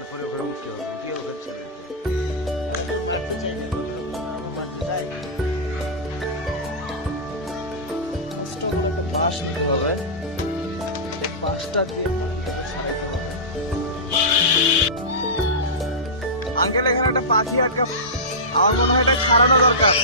তারপরে ওখানে উঠতে হবে, উঠে ওখানে চলে যেতে বাস নিতে হবে, বাসটা দিয়ে আঙ্কেল এখানে একটা পাখি আটকা, আমার মনে হয় এটা ছাড়ানো দরকার।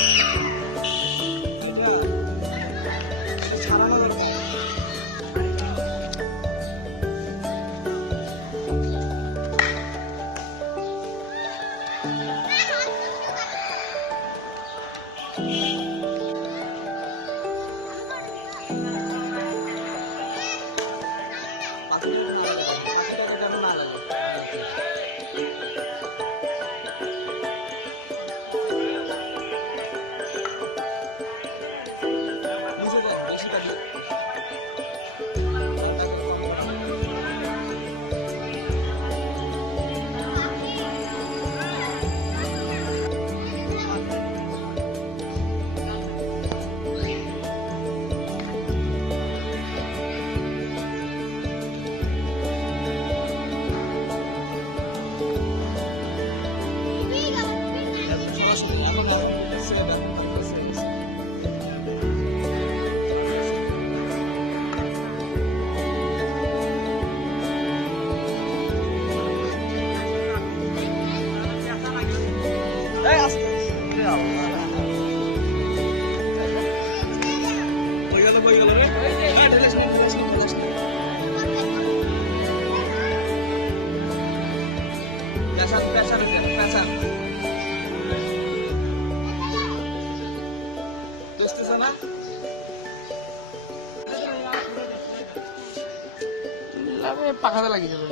পাখাতে লাগিয়ে যাবে।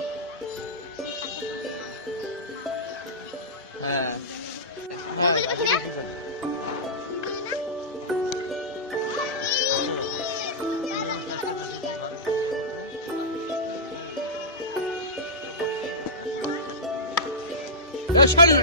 হ্যাঁ সরি